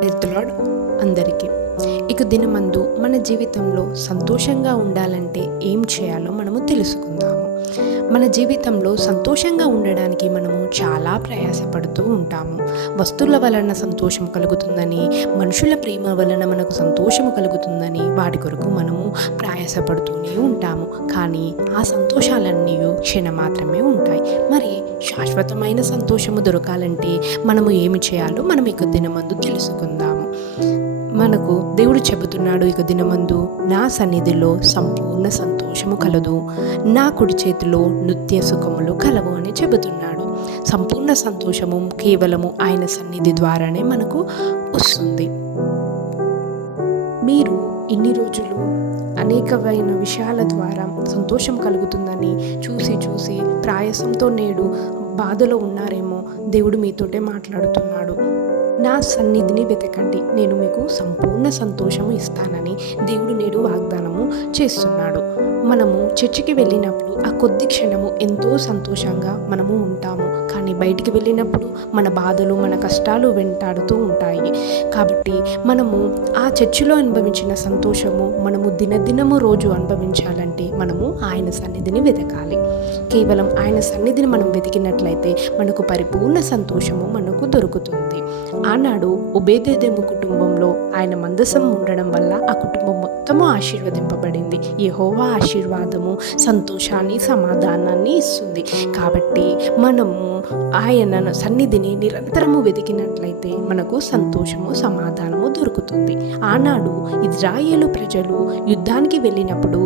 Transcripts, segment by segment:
Praise the lord అందరికీ. ఇక దినమందు మన జీవితంలో సంతోషంగా ఉండాలంటే ఏం చేయాలో మనము తెలుసుకుందాము. మన జీవితంలో సంతోషంగా ఉండడానికి మనము చాలా ప్రయాసపడుతూ ఉంటాము. వస్తువుల వలన సంతోషం కలుగుతుందని, మనుషుల ప్రేమ వలన మనకు సంతోషము కలుగుతుందని వాటి కొరకు మనము ప్రయాసపడుతూనే ఉంటాము. కానీ ఆ సంతోషాలన్నీ క్షణం మాత్రమే ఉంటాయి. మరి శాశ్వతమైన సంతోషము దొరకాలంటే మనము ఏమి చేయాలో మనం ఇక దినమందు తెలుసుకుందాము. మనకు దేవుడు చెబుతున్నాడు, ఇక దినమందు నా సన్నిధిలో సంపూర్ణ సంతోషము కలదు, నా కుడి చేతిలో నిత్య సుఖములు కలవు అని చెబుతున్నాడు. సంపూర్ణ సంతోషము కేవలము ఆయన సన్నిధి ద్వారానే మనకు వస్తుంది. మీరు ఇన్ని రోజులు అనేకమైన విషయాల ద్వారా సంతోషం కలుగుతుందని చూసి ప్రయాసంతో నేడు బాధలో ఉన్నారేమో. దేవుడు మీతోటే మాట్లాడుతున్నాడు. నా సన్నిధిని వెతకండి, నేను మీకు సంపూర్ణ సంతోషము ఇస్తానని దేవుడు నేడు వాగ్దానము చేస్తున్నాడు. మనము చర్చికి వెళ్ళినప్పుడు ఆ కొద్ది క్షణము ఎంతో సంతోషంగా మనము ఉంటాము. కానీ బయటికి వెళ్ళినప్పుడు మన బాధలు, మన కష్టాలు వెంటాడుతూ ఉంటాయి. కాబట్టి మనము ఆ చర్చిలో అనుభవించిన సంతోషము మనము దినదినము రోజు అనుభవించాలంటే మనము ఆయన సన్నిధిని వెతకాలి. కేవలం ఆయన సన్నిధిని మనం వెతికినట్లయితే మనకు పరిపూర్ణ సంతోషము మనకు దొరుకుతుంది. ఆనాడు ఒబేదెదోము కుటుంబంలో ఆయన మందసం ఉండడం వల్ల ఆ కుటుంబం మొత్తము ఆశీర్వదింపబడింది. యెహోవా ఆశీర్వాదము సంతోషాన్ని, సమాధానాన్ని ఇస్తుంది. కాబట్టి మనము ఆయన సన్నిధిని నిరంతరము వెతికినట్లయితే మనకు సంతోషము, సమాధానము దొరుకుతుంది. ఆనాడు ఇజ్రాయేలు ప్రజలు యుద్ధానికి వెళ్ళినప్పుడు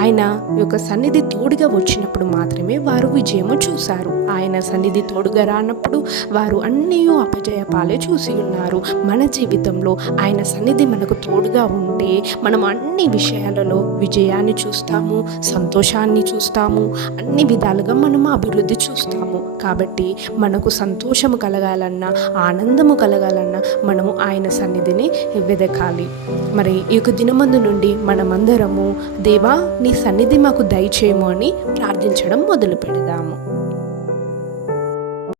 ఆయన యొక్క సన్నిధి తోడుగా వచ్చినప్పుడు మాత్రమే వారు విజయము చూశారు. ఆయన సన్నిధి తోడుగా రానప్పుడు వారు అన్నీ అపజయపాలే చూసి ఉన్నారు. మన జీవితంలో ఆయన సన్నిధి మనకు తోడుగా ఉంటే మనం అన్ని విషయాలలో విజయాన్ని చూస్తాము, సంతోషాన్ని చూస్తాము, అన్ని విధాలుగా మనము అభివృద్ధి చూస్తాము. కాబట్టి మనకు సంతోషము కలగాలన్నా, ఆనందము కలగాలన్నా మనము ఆయన సన్నిధిని వెదకాలి. మరి ఈ యొక్క దినమందు నుండి మనమందరము దేవా నీ సన్నిధి మాకు దయచేయము అని ప్రార్థించడం మొదలు పెడదాము.